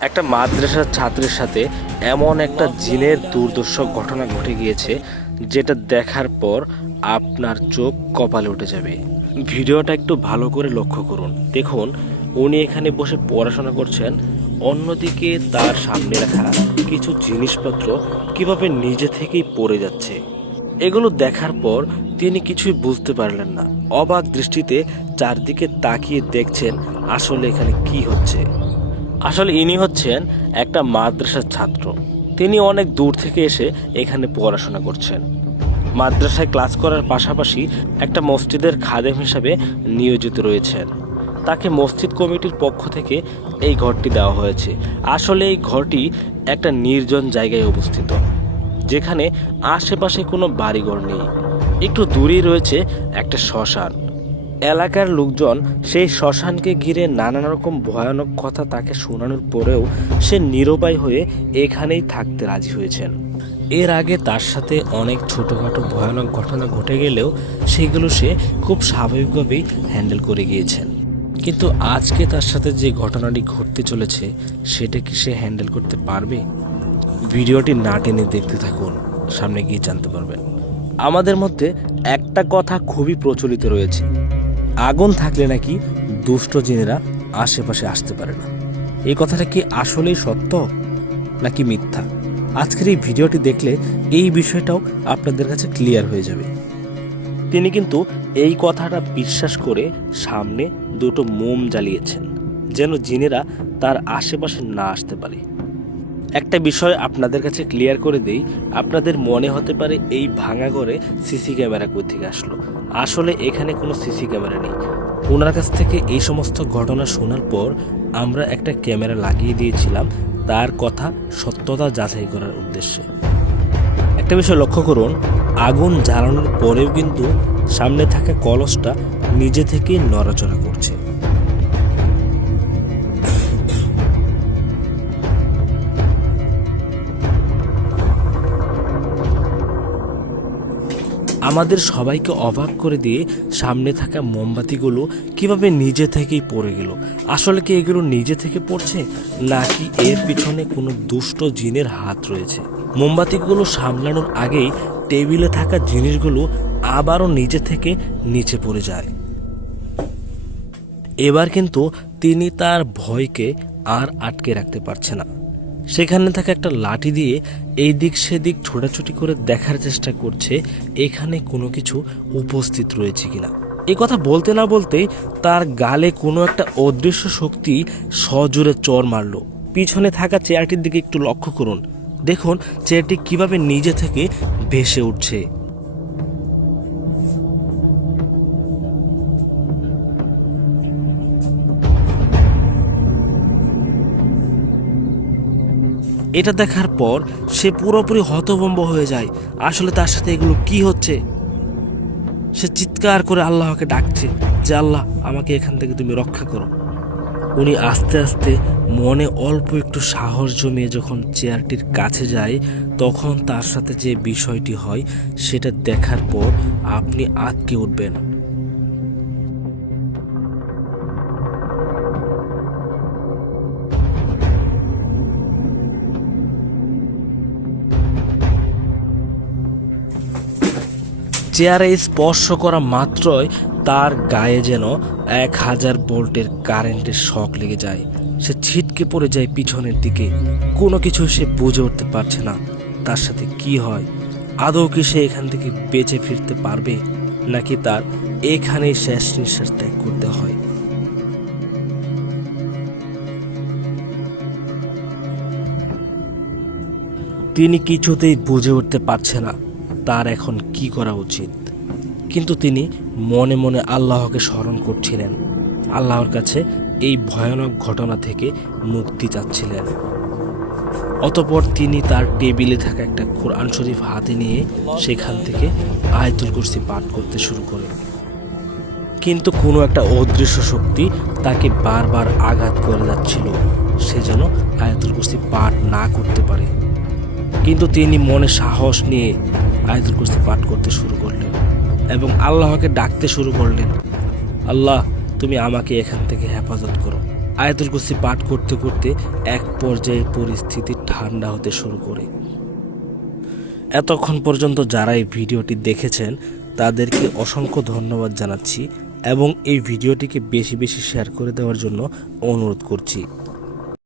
একটা মাদ্রাসার ছাত্রের সাথে এমন একটা জিনের দুর্দর্শ ঘটনা ঘটে গিয়েছে যেটা দেখার পর আপনার চোখ কপালে উঠে যাবে। ভিডিওটা একটু ভালো করে লক্ষ্য করুন। দেখুন, উনি এখানে বসে পড়াশোনা করছেন, অন্যদিকে তার সামনে রাখা কিছু জিনিসপত্র কিভাবে নিজে থেকেই পড়ে যাচ্ছে। এগুলো দেখার পর তিনি কিছুই বুঝতে পারলেন না। অবাক দৃষ্টিতে চারদিকে তাকিয়ে দেখছেন আসলে এখানে কি হচ্ছে। আসলে ইনি হচ্ছেন একটা মাদ্রাসার ছাত্র। তিনি অনেক দূর থেকে এসে এখানে পড়াশোনা করছেন। মাদ্রাসায় ক্লাস করার পাশাপাশি একটা মসজিদের খাদেম হিসাবে নিয়োজিত রয়েছেন। তাকে মসজিদ কমিটির পক্ষ থেকে এই ঘরটি দেওয়া হয়েছে। আসলে এই ঘরটি একটা নির্জন জায়গায় অবস্থিত, যেখানে আশেপাশে কোনো বাড়িঘর নেই। একটু দূরেই রয়েছে একটা শ্মশান। এলাকার লোকজন সেই শ্মশানকে ঘিরে নানান রকম ভয়ানক কথা তাকে শোনানোর পরেও সে নিরুপায় হয়ে এখানেই থাকতে রাজি হয়েছেন। এর আগে তার সাথে অনেক ছোটোখাটো ভয়ানক ঘটনা ঘটে গেলেও সেগুলো সে খুব স্বাভাবিকভাবেই হ্যান্ডেল করে গিয়েছেন। কিন্তু আজকে তার সাথে যে ঘটনাটি ঘটতে চলেছে সেটা কি সে হ্যান্ডেল করতে পারবে? ভিডিওটি না টেনে দেখতে থাকুন, সামনে গিয়ে জানতে পারবেন। আমাদের মধ্যে একটা কথা খুবই প্রচলিত রয়েছে, আগুন থাকলে নাকি দুষ্ট জিনেরা আশেপাশে আসতে পারে না। এই কথাটা কি আসলেই সত্য নাকি মিথ্যা? আজকের এই ভিডিওটি দেখলে এই বিষয়টাও আপনাদের কাছে ক্লিয়ার হয়ে যাবে। তিনি কিন্তু এই কথাটা বিশ্বাস করে সামনে দুটো মোম জ্বালিয়েছেন, যেন জিনেরা তার আশেপাশে না আসতে পারে। একটা বিষয় আপনাদের কাছে ক্লিয়ার করে দেই, আপনাদের মনে হতে পারে এই ভাঙা ঘরে সিসি ক্যামেরা কোত্থেকে আসলো। আসলে এখানে কোনো সিসি ক্যামেরা নেই। ওনার কাছ থেকে এই সমস্ত ঘটনা শোনার পর আমরা একটা ক্যামেরা লাগিয়ে দিয়েছিলাম তার কথা সত্যতা যাচাই করার উদ্দেশ্যে। একটা বিষয় লক্ষ্য করুন, আগুন জ্বালানোর পরেও কিন্তু সামনে থাকা কলসটা নিজে থেকেই নড়াচড়া করছে। আমাদের সবাইকে অবাক করে দিয়ে সামনে থাকা মোমবাতিগুলো কিভাবে নিজে থেকেই পড়ে গেল। আসলে কি এগুলো নিজে থেকে পড়ছে নাকি এর পিছনে কোনো দুষ্ট জিনের হাত রয়েছে? মোমবাতিগুলো সামলানোর আগেই টেবিলে থাকা জিনিসগুলো আবারও নিজে থেকে নিচে পড়ে যায়। এবার কিন্তু তিনি তার ভয়কে আর আটকে রাখতে পারছে না। সেখানে থাকা একটা লাঠি দিয়ে এই দিক সেদিক ছোটাছুটি করে দেখার চেষ্টা করছে এখানে কোনো কিছু উপস্থিত রয়েছে কিনা। এই কথা বলতে না বলতেই তার গালে কোনো একটা অদৃশ্য শক্তি সজোরে চড় মারল। পিছনে থাকা চেয়ারটির দিকে একটু লক্ষ্য করুন, দেখুন চেয়ারটি কিভাবে নিজে থেকে ভেসে উঠছে। এটা দেখার পর সে পুরোপুরি হতভম্ব হয়ে যায়। আসলে তার সাথে এগুলো কি হচ্ছে? সে চিৎকার করে আল্লাহকে ডাকছে যে আল্লাহ, আমাকে এখান থেকে তুমি রক্ষা করো। উনি আস্তে আস্তে মনে অল্প একটু সাহস জমিয়ে যখন চেয়ারটির কাছে যায়, তখন তার সাথে যে বিষয়টি হয় সেটা দেখার পর আপনি আঁতকে উঠবেন। চেয়ারে স্পর্শ করা মাত্রই তার গায়ে যেন 1000 ভোল্টের কারেন্টের শক লেগে যায়। সে ছিটকে পড়ে যায় পিছনের দিকে। কোনো কিছু সে বুঝে উঠতে পারছে না তার সাথে কি হয়। আদৌ কি সে এখান থেকে বেঁচে ফিরতে পারবে নাকি তার এখানেই শেষ নিঃশ্বাস ত্যাগ করতে হয়? তিনি কিছুতেই বুঝে উঠতে পারছে না তার এখন কি করা উচিত। কিন্তু তিনি মনে মনে আল্লাহকে স্মরণ করছিলেন, আল্লাহর কাছে এই ভয়ানক ঘটনা থেকে মুক্তি চাচ্ছিলেন। অতঃপর তিনি তার টেবিলে থাকা একটা কোরআন শরীফ হাতে নিয়ে সেখান থেকে আয়াতুল কুরসি পাঠ করতে শুরু করেন। কিন্তু কোনো একটা অদৃশ্য শক্তি তাকে বারবার আঘাত করে যাচ্ছিল, সে যেন আয়াতুল কুরসি পাঠ না করতে পারে। কিন্তু তিনি মনে সাহস নিয়ে আয়াতুল কুরসি পাঠ করতে শুরু করলেন এবং আল্লাহকে ডাকতে শুরু করলেন, আল্লাহ, তুমি আমাকে এখান থেকে হেফাজত করো। আয়াতুল কুরসি পাঠ করতে করতে এক পর্যায়ে পরিস্থিতি ঠান্ডা হতে শুরু করে। এতক্ষণ পর্যন্ত যারা এই ভিডিওটি দেখেছেন তাদেরকে অসংখ্য ধন্যবাদ জানাচ্ছি এবং এই ভিডিওটিকে বেশি বেশি শেয়ার করে দেওয়ার জন্য অনুরোধ করছি।